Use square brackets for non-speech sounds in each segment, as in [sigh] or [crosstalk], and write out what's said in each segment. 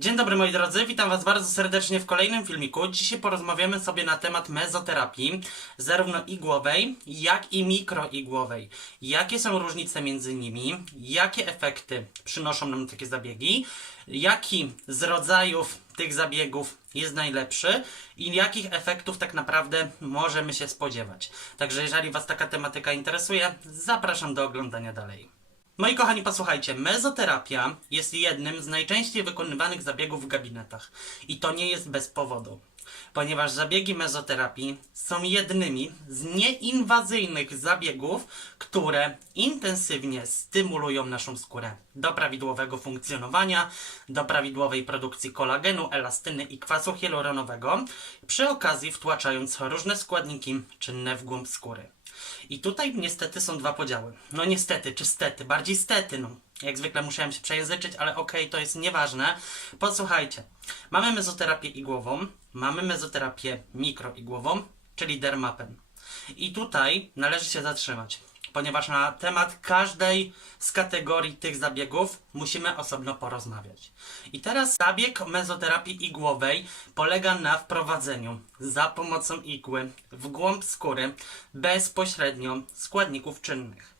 Dzień dobry moi drodzy, witam was bardzo serdecznie w kolejnym filmiku. Dzisiaj porozmawiamy sobie na temat mezoterapii, zarówno igłowej, jak i mikroigłowej. Jakie są różnice między nimi, jakie efekty przynoszą nam takie zabiegi, jaki z rodzajów tych zabiegów jest najlepszy i jakich efektów tak naprawdę możemy się spodziewać. Także jeżeli was taka tematyka interesuje, zapraszam do oglądania dalej. Moi kochani, posłuchajcie, mezoterapia jest jednym z najczęściej wykonywanych zabiegów w gabinetach. I to nie jest bez powodu. Ponieważ zabiegi mezoterapii są jednymi z nieinwazyjnych zabiegów, które intensywnie stymulują naszą skórę do prawidłowego funkcjonowania, do prawidłowej produkcji kolagenu, elastyny i kwasu hialuronowego, przy okazji wtłaczając różne składniki czynne w głąb skóry. I tutaj niestety są dwa podziały. No niestety, czy stety, bardziej stety, no. Jak zwykle musiałem się przejęzyczyć, ale okej, to jest nieważne. Posłuchajcie, mamy mezoterapię igłową, mamy mezoterapię mikroigłową, czyli dermapen. I tutaj należy się zatrzymać, ponieważ na temat każdej z kategorii tych zabiegów musimy osobno porozmawiać. I teraz zabieg mezoterapii igłowej polega na wprowadzeniu za pomocą igły w głąb skóry bezpośrednio składników czynnych.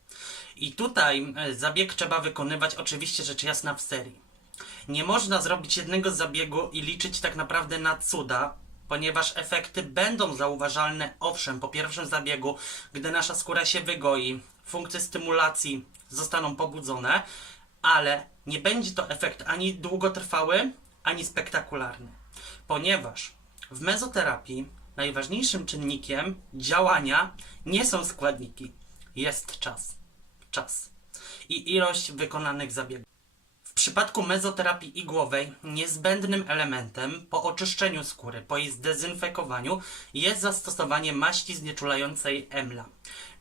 I tutaj e, zabieg trzeba wykonywać oczywiście rzecz jasna w serii. Nie można zrobić jednego zabiegu i liczyć tak naprawdę na cuda, ponieważ efekty będą zauważalne owszem po pierwszym zabiegu, gdy nasza skóra się wygoi, funkcje stymulacji zostaną pobudzone, ale nie będzie to efekt ani długotrwały, ani spektakularny, ponieważ w mezoterapii najważniejszym czynnikiem działania nie są składniki, jest czas. Czas i ilość wykonanych zabiegów. W przypadku mezoterapii igłowej niezbędnym elementem po oczyszczeniu skóry, po jej zdezynfekowaniu jest zastosowanie maści znieczulającej EMLA.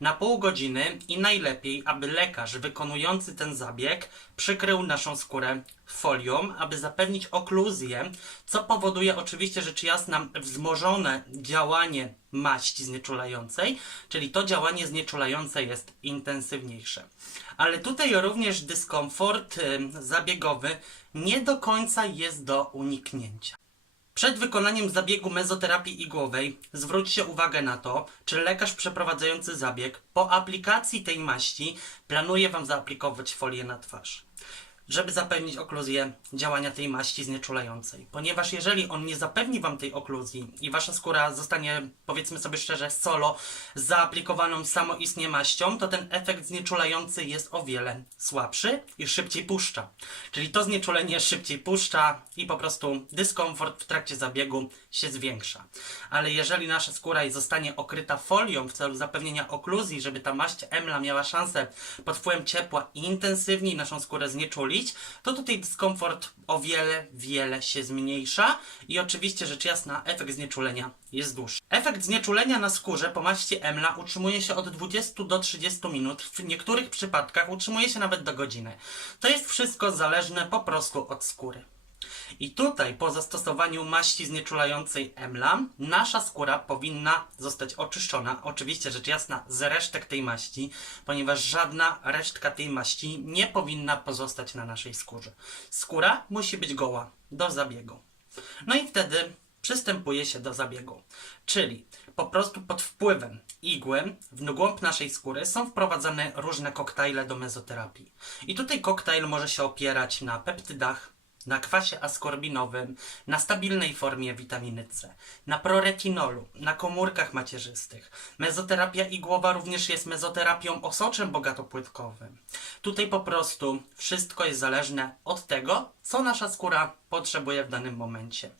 Na pół godziny i najlepiej, aby lekarz wykonujący ten zabieg przykrył naszą skórę folią, aby zapewnić okluzję, co powoduje oczywiście rzecz jasna wzmożone działanie maści znieczulającej, czyli to działanie znieczulające jest intensywniejsze. Ale tutaj również dyskomfort zabiegowy nie do końca jest do uniknięcia. Przed wykonaniem zabiegu mezoterapii igłowej zwróćcie uwagę na to, czy lekarz przeprowadzający zabieg po aplikacji tej maści planuje Wam zaaplikować folię na twarz żeby zapewnić okluzję działania tej maści znieczulającej. Ponieważ jeżeli on nie zapewni Wam tej okluzji i Wasza skóra zostanie, powiedzmy sobie szczerze, solo zaaplikowaną samoistnie maścią, to ten efekt znieczulający jest o wiele słabszy i szybciej puszcza. Czyli to znieczulenie szybciej puszcza i po prostu dyskomfort w trakcie zabiegu się zwiększa. Ale jeżeli nasza skóra zostanie okryta folią w celu zapewnienia okluzji, żeby ta maść emla miała szansę pod wpływem ciepła intensywniej naszą skórę to tutaj dyskomfort o wiele, wiele się zmniejsza i oczywiście rzecz jasna efekt znieczulenia jest dłuższy. Efekt znieczulenia na skórze po maści emla utrzymuje się od 20 do 30 minut, w niektórych przypadkach utrzymuje się nawet do godziny. To jest wszystko zależne po prostu od skóry. I tutaj po zastosowaniu maści znieczulającej EMLA nasza skóra powinna zostać oczyszczona, oczywiście rzecz jasna z resztek tej maści, ponieważ żadna resztka tej maści nie powinna pozostać na naszej skórze. Skóra musi być goła do zabiegu. No i wtedy przystępuje się do zabiegu. Czyli po prostu pod wpływem igły w głąb naszej skóry są wprowadzane różne koktajle do mezoterapii. I tutaj koktajl może się opierać na peptydach, na kwasie askorbinowym, na stabilnej formie witaminy C, na proretinolu, na komórkach macierzystych. Mezoterapia igłowa również jest mezoterapią osoczem bogatopłytkowym. Tutaj po prostu wszystko jest zależne od tego, co nasza skóra potrzebuje w danym momencie.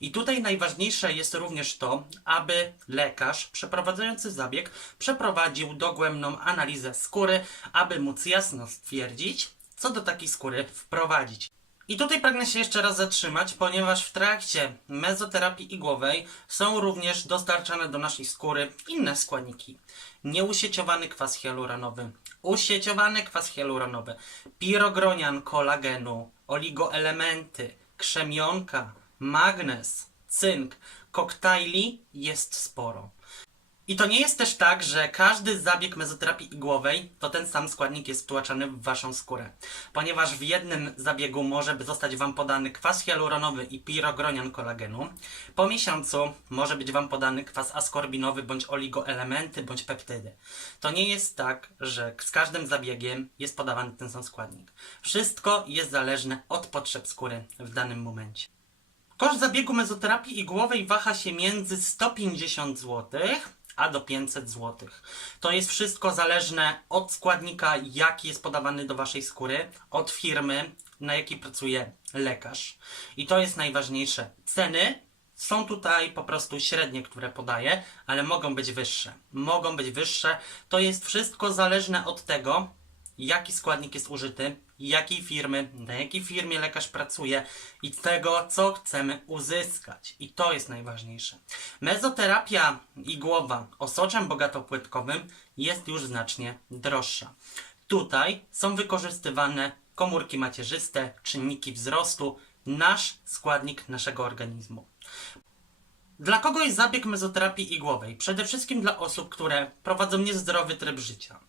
I tutaj najważniejsze jest również to, aby lekarz przeprowadzający zabieg przeprowadził dogłębną analizę skóry, aby móc jasno stwierdzić, co do takiej skóry wprowadzić. I tutaj pragnę się jeszcze raz zatrzymać, ponieważ w trakcie mezoterapii igłowej są również dostarczane do naszej skóry inne składniki. Nieusieciowany kwas hialuronowy, usieciowany kwas hialuronowy, pirogronian kolagenu, oligoelementy, krzemionka, magnez, cynk. Koktajli jest sporo. I to nie jest też tak, że każdy zabieg mezoterapii igłowej to ten sam składnik jest wtłaczany w waszą skórę. Ponieważ w jednym zabiegu może zostać wam podany kwas hialuronowy i pirogronian kolagenu. Po miesiącu może być wam podany kwas askorbinowy bądź oligoelementy bądź peptydy. To nie jest tak, że z każdym zabiegiem jest podawany ten sam składnik. Wszystko jest zależne od potrzeb skóry w danym momencie. Koszt zabiegu mezoterapii igłowej waha się między 150 zł a do 500 zł. To jest wszystko zależne od składnika, jaki jest podawany do waszej skóry, od firmy, na jakiej pracuje lekarz. I to jest najważniejsze. Ceny są tutaj po prostu średnie, które podaję, ale mogą być wyższe. Mogą być wyższe. To jest wszystko zależne od tego, jaki składnik jest użyty, jakiej firmy, na jakiej firmie lekarz pracuje i tego, co chcemy uzyskać. I to jest najważniejsze. Mezoterapia igłowa osoczem bogatopłytkowym jest już znacznie droższa. Tutaj są wykorzystywane komórki macierzyste, czynniki wzrostu, nasz składnik naszego organizmu. Dla kogo jest zabieg mezoterapii igłowej? Przede wszystkim dla osób, które prowadzą niezdrowy tryb życia,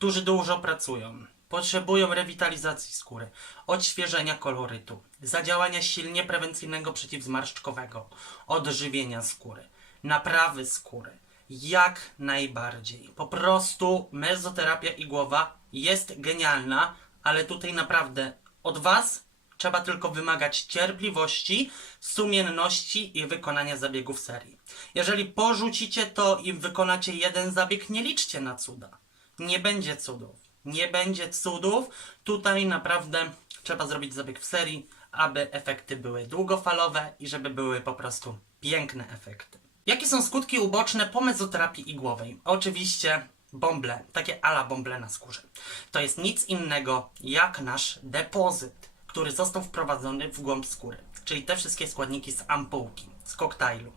którzy dużo pracują, potrzebują rewitalizacji skóry, odświeżenia kolorytu, zadziałania silnie prewencyjnego przeciwzmarszczkowego, odżywienia skóry, naprawy skóry. Jak najbardziej. Po prostu mezoterapia igłowa jest genialna, ale tutaj naprawdę od Was Trzeba tylko wymagać cierpliwości, sumienności i wykonania zabiegów serii. Jeżeli porzucicie to i wykonacie jeden zabieg, nie liczcie na cuda. Nie będzie cudów. Nie będzie cudów. Tutaj naprawdę trzeba zrobić zabieg w serii, aby efekty były długofalowe i żeby były po prostu piękne efekty. Jakie są skutki uboczne po mezoterapii igłowej? Oczywiście bąble, takie ala bąble na skórze. To jest nic innego jak nasz depozyt który został wprowadzony w głąb skóry, czyli te wszystkie składniki z ampułki, z koktajlu.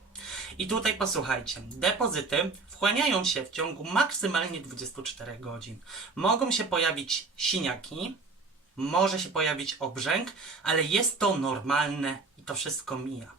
I tutaj posłuchajcie, depozyty wchłaniają się w ciągu maksymalnie 24 godzin. Mogą się pojawić siniaki, może się pojawić obrzęk, ale jest to normalne i to wszystko mija.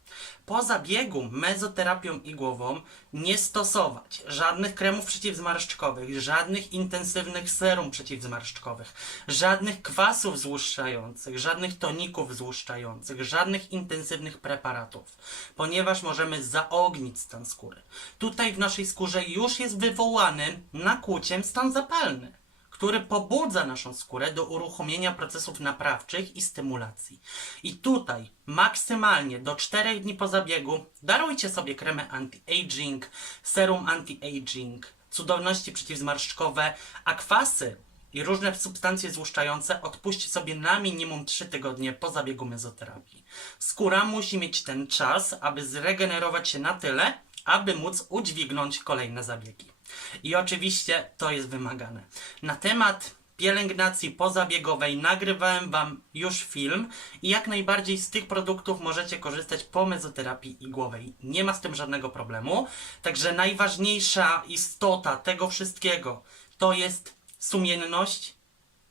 Po zabiegu mezoterapią igłową nie stosować żadnych kremów przeciwzmarszczkowych, żadnych intensywnych serum przeciwzmarszczkowych, żadnych kwasów złuszczających, żadnych toników złuszczających, żadnych intensywnych preparatów, ponieważ możemy zaognić stan skóry. Tutaj w naszej skórze już jest wywołany nakłuciem stan zapalny który pobudza naszą skórę do uruchomienia procesów naprawczych i stymulacji. I tutaj maksymalnie do 4 dni po zabiegu darujcie sobie kremy anti-aging, serum anti-aging, cudowności przeciwzmarszczkowe, kwasy i różne substancje złuszczające odpuśćcie sobie na minimum 3 tygodnie po zabiegu mezoterapii. Skóra musi mieć ten czas, aby zregenerować się na tyle, aby móc udźwignąć kolejne zabiegi. I oczywiście to jest wymagane. Na temat pielęgnacji pozabiegowej nagrywałem Wam już film i jak najbardziej z tych produktów możecie korzystać po mezoterapii igłowej. Nie ma z tym żadnego problemu. Także najważniejsza istota tego wszystkiego to jest sumienność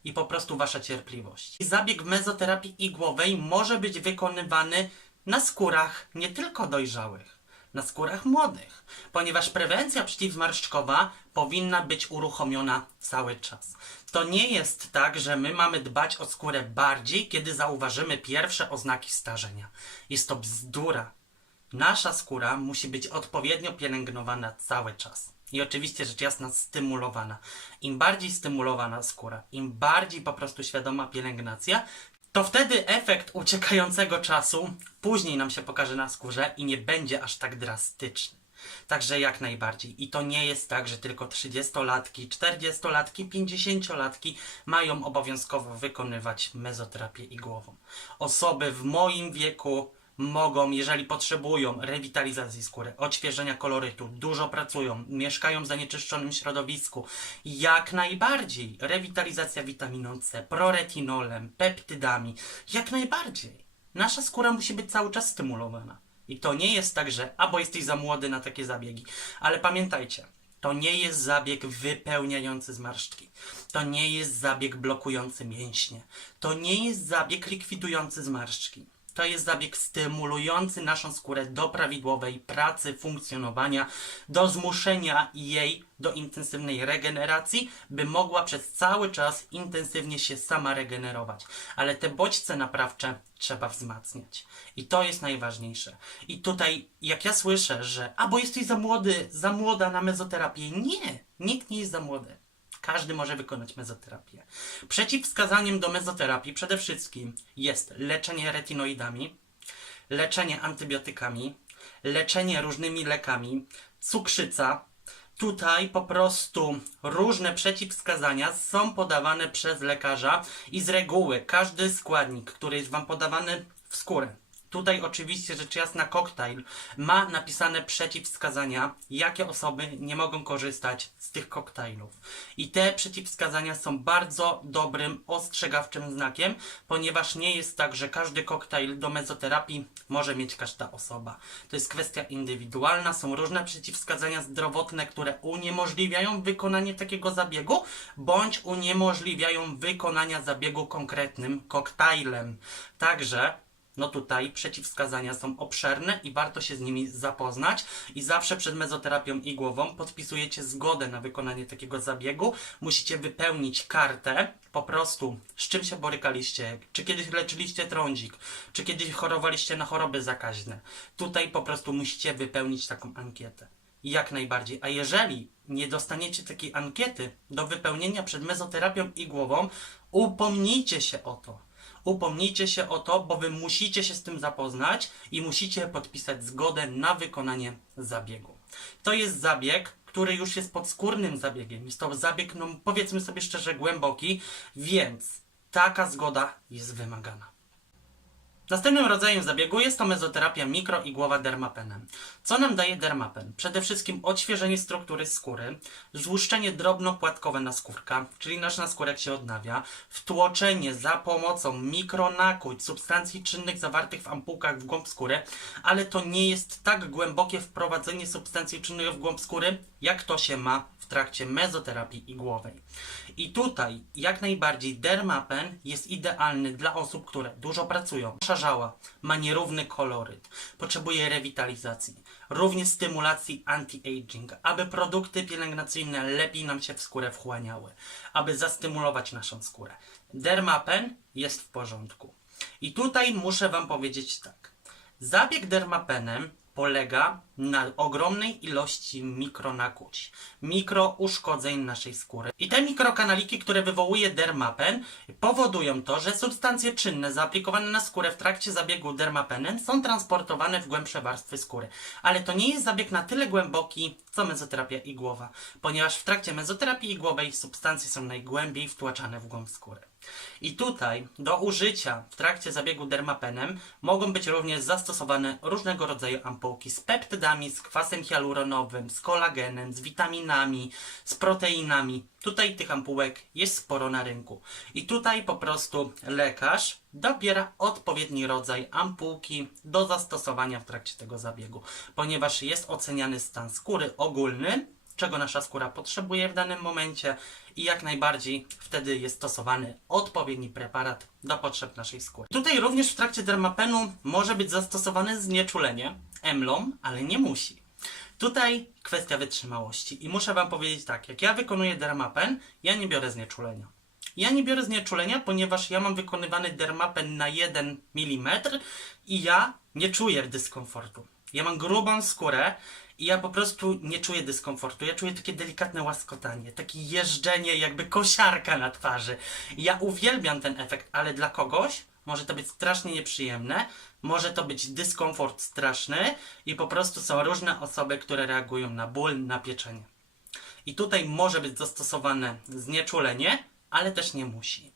i po prostu Wasza cierpliwość. Zabieg mezoterapii igłowej może być wykonywany na skórach nie tylko dojrzałych na skórach młodych, ponieważ prewencja przeciwzmarszczkowa powinna być uruchomiona cały czas. To nie jest tak, że my mamy dbać o skórę bardziej, kiedy zauważymy pierwsze oznaki starzenia. Jest to bzdura. Nasza skóra musi być odpowiednio pielęgnowana cały czas. I oczywiście rzecz jasna stymulowana. Im bardziej stymulowana skóra, im bardziej po prostu świadoma pielęgnacja, to wtedy efekt uciekającego czasu później nam się pokaże na skórze i nie będzie aż tak drastyczny. Także jak najbardziej. I to nie jest tak, że tylko 30-latki, 40-latki, 50-latki mają obowiązkowo wykonywać mezoterapię igłową. Osoby w moim wieku mogą, jeżeli potrzebują rewitalizacji skóry, odświeżenia kolorytu, dużo pracują, mieszkają w zanieczyszczonym środowisku, jak najbardziej rewitalizacja witaminą C, proretinolem, peptydami, jak najbardziej. Nasza skóra musi być cały czas stymulowana. I to nie jest tak, że albo jesteś za młody na takie zabiegi. Ale pamiętajcie, to nie jest zabieg wypełniający zmarszczki. To nie jest zabieg blokujący mięśnie. To nie jest zabieg likwidujący zmarszczki. To jest zabieg stymulujący naszą skórę do prawidłowej pracy, funkcjonowania, do zmuszenia jej do intensywnej regeneracji, by mogła przez cały czas intensywnie się sama regenerować. Ale te bodźce naprawcze trzeba wzmacniać. I to jest najważniejsze. I tutaj, jak ja słyszę, że a bo jesteś za młody, za młoda na mezoterapię. Nie, nikt nie jest za młody. Każdy może wykonać mezoterapię. Przeciwwskazaniem do mezoterapii przede wszystkim jest leczenie retinoidami, leczenie antybiotykami, leczenie różnymi lekami, cukrzyca. Tutaj po prostu różne przeciwwskazania są podawane przez lekarza i z reguły każdy składnik, który jest Wam podawany w skórę, Tutaj oczywiście rzecz jasna koktajl ma napisane przeciwwskazania, jakie osoby nie mogą korzystać z tych koktajlów. I te przeciwwskazania są bardzo dobrym, ostrzegawczym znakiem, ponieważ nie jest tak, że każdy koktajl do mezoterapii może mieć każda osoba. To jest kwestia indywidualna, są różne przeciwwskazania zdrowotne, które uniemożliwiają wykonanie takiego zabiegu, bądź uniemożliwiają wykonania zabiegu konkretnym koktajlem. Także no tutaj przeciwwskazania są obszerne i warto się z nimi zapoznać. I zawsze przed mezoterapią igłową podpisujecie zgodę na wykonanie takiego zabiegu. Musicie wypełnić kartę, po prostu z czym się borykaliście, czy kiedyś leczyliście trądzik, czy kiedyś chorowaliście na choroby zakaźne. Tutaj po prostu musicie wypełnić taką ankietę. Jak najbardziej. A jeżeli nie dostaniecie takiej ankiety do wypełnienia przed mezoterapią igłową, upomnijcie się o to upomnijcie się o to, bo wy musicie się z tym zapoznać i musicie podpisać zgodę na wykonanie zabiegu. To jest zabieg, który już jest podskórnym zabiegiem. Jest to zabieg, no powiedzmy sobie szczerze, głęboki, więc taka zgoda jest wymagana. Następnym rodzajem zabiegu jest to mezoterapia mikroigłowa dermapenem. Co nam daje dermapen? Przede wszystkim odświeżenie struktury skóry, złuszczenie drobnopłatkowe naskórka, czyli nasz naskórek się odnawia, wtłoczenie za pomocą mikronakłuć substancji czynnych zawartych w ampułkach w głąb skóry, ale to nie jest tak głębokie wprowadzenie substancji czynnych w głąb skóry, jak to się ma w trakcie mezoterapii igłowej. I tutaj jak najbardziej dermapen jest idealny dla osób, które dużo pracują. Szarzała, ma nierówny koloryt, potrzebuje rewitalizacji, również stymulacji anti-aging, aby produkty pielęgnacyjne lepiej nam się w skórę wchłaniały, aby zastymulować naszą skórę. Dermapen jest w porządku. I tutaj muszę Wam powiedzieć tak. Zabieg dermapenem polega na ogromnej ilości mikronakłuć, mikrouszkodzeń naszej skóry. I te mikrokanaliki, które wywołuje dermapen, powodują to, że substancje czynne zaaplikowane na skórę w trakcie zabiegu dermapenem są transportowane w głębsze warstwy skóry. Ale to nie jest zabieg na tyle głęboki, co mezoterapia igłowa, ponieważ w trakcie mezoterapii igłowej substancje są najgłębiej wtłaczane w głąb skóry. I tutaj do użycia w trakcie zabiegu dermapenem mogą być również zastosowane różnego rodzaju ampułki z peptydami, z kwasem hialuronowym, z kolagenem, z witaminami, z proteinami. Tutaj tych ampułek jest sporo na rynku. I tutaj po prostu lekarz dobiera odpowiedni rodzaj ampułki do zastosowania w trakcie tego zabiegu, ponieważ jest oceniany stan skóry ogólny, czego nasza skóra potrzebuje w danym momencie i jak najbardziej wtedy jest stosowany odpowiedni preparat do potrzeb naszej skóry. Tutaj również w trakcie dermapenu może być zastosowane znieczulenie, emlom, ale nie musi. Tutaj kwestia wytrzymałości i muszę Wam powiedzieć tak, jak ja wykonuję dermapen, ja nie biorę znieczulenia. Ja nie biorę znieczulenia, ponieważ ja mam wykonywany dermapen na 1 mm i ja nie czuję dyskomfortu. Ja mam grubą skórę i ja po prostu nie czuję dyskomfortu. Ja czuję takie delikatne łaskotanie, takie jeżdżenie, jakby kosiarka na twarzy. Ja uwielbiam ten efekt, ale dla kogoś może to być strasznie nieprzyjemne, może to być dyskomfort straszny i po prostu są różne osoby, które reagują na ból, na pieczenie. I tutaj może być zastosowane znieczulenie, ale też nie musi.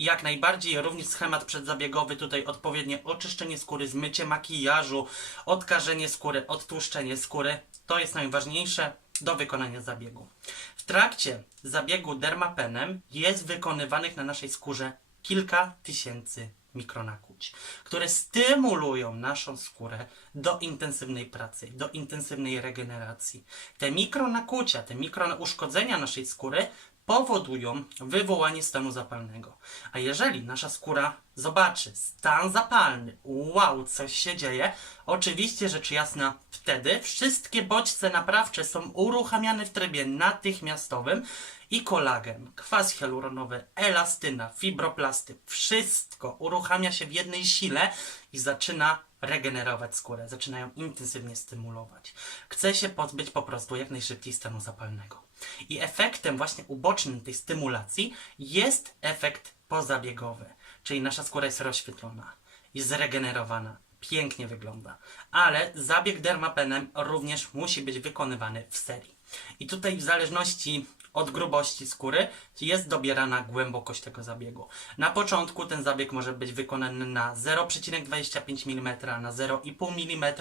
I jak najbardziej również schemat przedzabiegowy, tutaj odpowiednie oczyszczenie skóry, zmycie makijażu, odkażenie skóry, odtłuszczenie skóry, to jest najważniejsze do wykonania zabiegu. W trakcie zabiegu dermapenem jest wykonywanych na naszej skórze kilka tysięcy mikronakłuć, które stymulują naszą skórę do intensywnej pracy, do intensywnej regeneracji. Te mikronakłucia, te mikrouszkodzenia naszej skóry powodują wywołanie stanu zapalnego. A jeżeli nasza skóra zobaczy stan zapalny, wow, coś się dzieje, oczywiście rzecz jasna, wtedy wszystkie bodźce naprawcze są uruchamiane w trybie natychmiastowym i kolagen, kwas hialuronowy, elastyna, fibroplasty, wszystko uruchamia się w jednej sile i zaczyna regenerować skórę, zaczyna ją intensywnie stymulować. Chce się pozbyć po prostu jak najszybciej stanu zapalnego. I efektem właśnie ubocznym tej stymulacji jest efekt pozabiegowy, czyli nasza skóra jest rozświetlona, jest zregenerowana, pięknie wygląda. Ale zabieg dermapenem również musi być wykonywany w serii. I tutaj w zależności od grubości skóry jest dobierana głębokość tego zabiegu. Na początku ten zabieg może być wykonany na 0,25 mm, na 0,5 mm,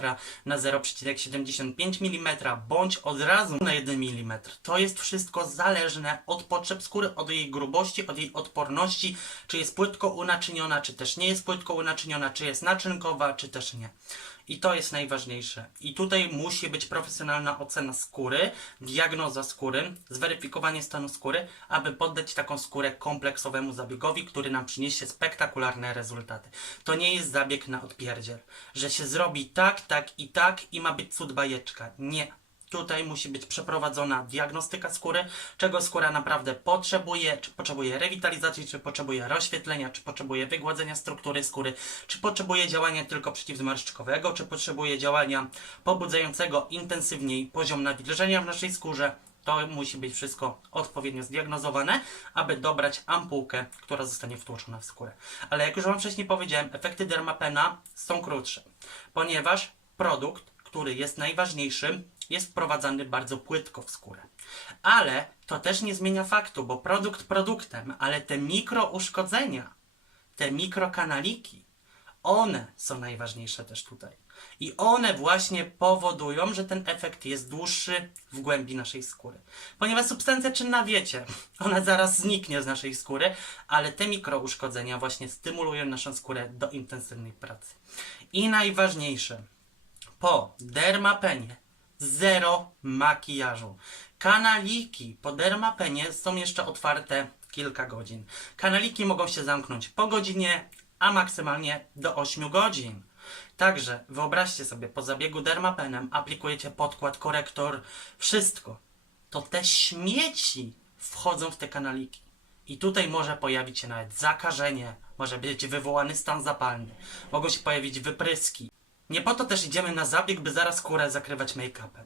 na 0,75 mm, bądź od razu na 1 mm. To jest wszystko zależne od potrzeb skóry, od jej grubości, od jej odporności, czy jest płytko unaczyniona, czy też nie jest płytko unaczyniona, czy jest naczynkowa, czy też nie. I to jest najważniejsze. I tutaj musi być profesjonalna ocena skóry, diagnoza skóry, zweryfikowanie stanu skóry, aby poddać taką skórę kompleksowemu zabiegowi, który nam przyniesie spektakularne rezultaty. To nie jest zabieg na odpierdziel, że się zrobi tak, tak i tak i ma być cud bajeczka. Nie. Tutaj musi być przeprowadzona diagnostyka skóry, czego skóra naprawdę potrzebuje, czy potrzebuje rewitalizacji, czy potrzebuje rozświetlenia, czy potrzebuje wygładzenia struktury skóry, czy potrzebuje działania tylko przeciwzmarszczkowego, czy potrzebuje działania pobudzającego intensywniej poziom nawilżenia w naszej skórze. To musi być wszystko odpowiednio zdiagnozowane, aby dobrać ampułkę, która zostanie wtłoczona w skórę. Ale jak już Wam wcześniej powiedziałem, efekty dermapena są krótsze, ponieważ produkt, który jest najważniejszy, jest wprowadzany bardzo płytko w skórę. Ale to też nie zmienia faktu, bo produkt produktem, ale te mikrouszkodzenia, te mikrokanaliki, one są najważniejsze też tutaj. I one właśnie powodują, że ten efekt jest dłuższy w głębi naszej skóry. Ponieważ substancja czynna, wiecie, [laughs] ona zaraz zniknie z naszej skóry, ale te mikrouszkodzenia właśnie stymulują naszą skórę do intensywnej pracy. I najważniejsze, po dermapenie zero makijażu. Kanaliki po dermapenie są jeszcze otwarte kilka godzin. Kanaliki mogą się zamknąć po godzinie, a maksymalnie do 8 godzin. Także wyobraźcie sobie, po zabiegu dermapenem aplikujecie podkład, korektor, wszystko. To te śmieci wchodzą w te kanaliki. I tutaj może pojawić się nawet zakażenie, może być wywołany stan zapalny, mogą się pojawić wypryski. Nie po to też idziemy na zabieg, by zaraz skórę zakrywać make-upem.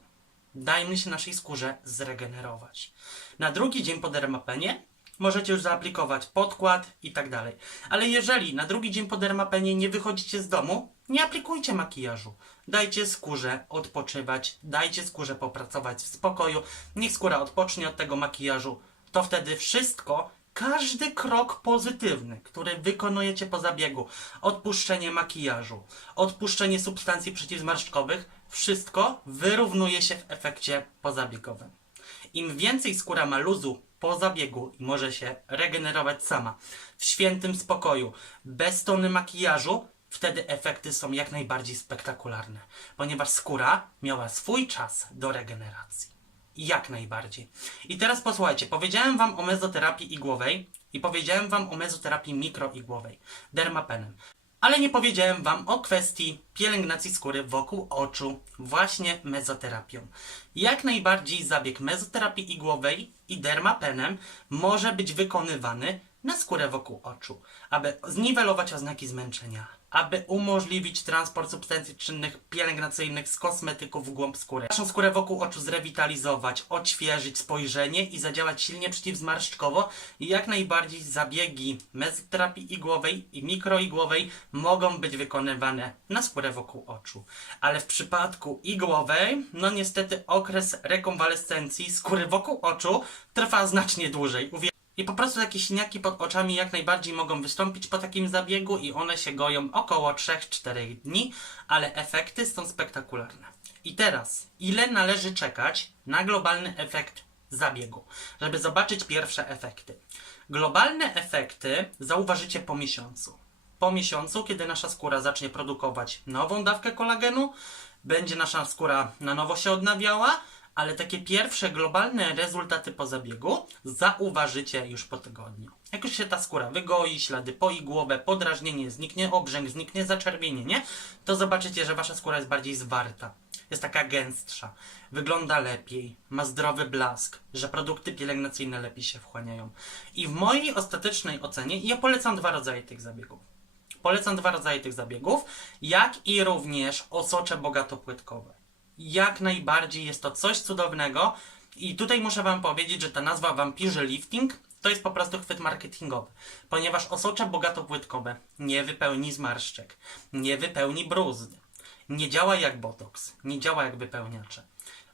Dajmy się naszej skórze zregenerować. Na drugi dzień po dermapenie możecie już zaaplikować podkład i tak dalej. Ale jeżeli na drugi dzień po dermapenie nie wychodzicie z domu, nie aplikujcie makijażu. Dajcie skórze odpoczywać, dajcie skórze popracować w spokoju. Niech skóra odpocznie od tego makijażu. To wtedy wszystko każdy krok pozytywny, który wykonujecie po zabiegu, odpuszczenie makijażu, odpuszczenie substancji przeciwzmarszczkowych, wszystko wyrównuje się w efekcie pozabiegowym. Im więcej skóra ma luzu po zabiegu i może się regenerować sama, w świętym spokoju, bez tony makijażu, wtedy efekty są jak najbardziej spektakularne, ponieważ skóra miała swój czas do regeneracji. Jak najbardziej. I teraz posłuchajcie, powiedziałem wam o mezoterapii igłowej i powiedziałem wam o mezoterapii mikroigłowej, dermapenem. Ale nie powiedziałem wam o kwestii pielęgnacji skóry wokół oczu, właśnie mezoterapią. Jak najbardziej zabieg mezoterapii igłowej i dermapenem może być wykonywany na skórę wokół oczu, aby zniwelować oznaki zmęczenia, aby umożliwić transport substancji czynnych pielęgnacyjnych z kosmetyków w głąb skóry. Naszą skórę wokół oczu zrewitalizować, odświeżyć spojrzenie i zadziałać silnie przeciwzmarszczkowo i jak najbardziej zabiegi mezoterapii igłowej i mikroigłowej mogą być wykonywane na skórę wokół oczu. Ale w przypadku igłowej, no niestety okres rekonwalescencji skóry wokół oczu trwa znacznie dłużej. I po prostu takie siniaki pod oczami jak najbardziej mogą wystąpić po takim zabiegu i one się goją około 3-4 dni, ale efekty są spektakularne. I teraz, ile należy czekać na globalny efekt zabiegu, żeby zobaczyć pierwsze efekty? Globalne efekty zauważycie po miesiącu. Po miesiącu, kiedy nasza skóra zacznie produkować nową dawkę kolagenu, będzie nasza skóra na nowo się odnawiała, ale takie pierwsze globalne rezultaty po zabiegu zauważycie już po tygodniu. Jak już się ta skóra wygoi, ślady poigłowe, podrażnienie, zniknie obrzęk, zniknie zaczerwienienie, to zobaczycie, że wasza skóra jest bardziej zwarta. Jest taka gęstsza, wygląda lepiej, ma zdrowy blask, że produkty pielęgnacyjne lepiej się wchłaniają. I w mojej ostatecznej ocenie ja polecam dwa rodzaje tych zabiegów. Polecam dwa rodzaje tych zabiegów, jak i również osocze bogatopłytkowe. Jak najbardziej jest to coś cudownego i tutaj muszę Wam powiedzieć, że ta nazwa Vampirzy Lifting to jest po prostu chwyt marketingowy, ponieważ osocze bogatopłytkowe nie wypełni zmarszczek, nie wypełni bruzd, nie działa jak botoks, nie działa jak wypełniacze.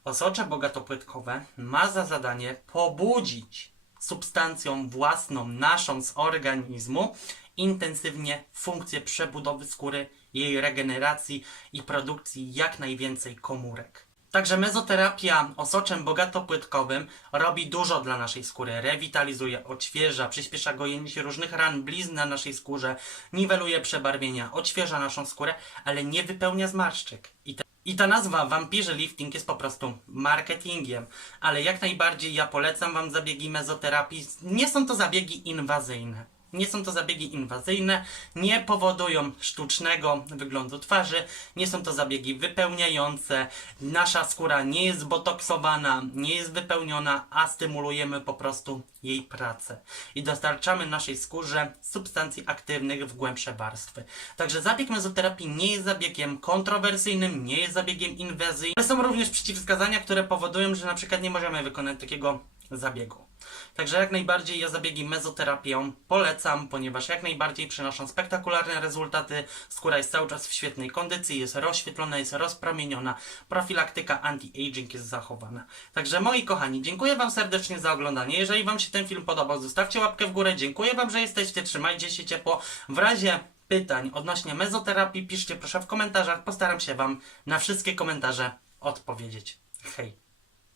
Osocze bogatopłytkowe ma za zadanie pobudzić substancją własną, naszą z organizmu, intensywnie funkcję przebudowy skóry, jej regeneracji i produkcji jak najwięcej komórek. Także mezoterapia osoczem bogatopłytkowym robi dużo dla naszej skóry. Rewitalizuje, odświeża, przyspiesza gojenie się różnych ran, blizn na naszej skórze, niweluje przebarwienia, odświeża naszą skórę, ale nie wypełnia zmarszczek. I i ta nazwa Vampirzy Lifting jest po prostu marketingiem, ale jak najbardziej ja polecam Wam zabiegi mezoterapii. Nie są to zabiegi inwazyjne. Nie są to zabiegi inwazyjne, nie powodują sztucznego wyglądu twarzy, nie są to zabiegi wypełniające. Nasza skóra nie jest botoksowana, nie jest wypełniona, a stymulujemy po prostu jej pracę i dostarczamy naszej skórze substancji aktywnych w głębsze warstwy. Także zabieg mezoterapii nie jest zabiegiem kontrowersyjnym, nie jest zabiegiem inwazyjnym, ale są również przeciwwskazania, które powodują, że na przykład nie możemy wykonać takiego zabiegu. Także jak najbardziej ja zabiegi mezoterapią polecam, ponieważ jak najbardziej przynoszą spektakularne rezultaty. Skóra jest cały czas w świetnej kondycji, jest rozświetlona, jest rozpromieniona. Profilaktyka anti-aging jest zachowana. Także moi kochani, dziękuję Wam serdecznie za oglądanie. Jeżeli Wam się ten film podobał, zostawcie łapkę w górę. Dziękuję Wam, że jesteście. Trzymajcie się ciepło. W razie pytań odnośnie mezoterapii piszcie proszę w komentarzach. Postaram się Wam na wszystkie komentarze odpowiedzieć. Hej!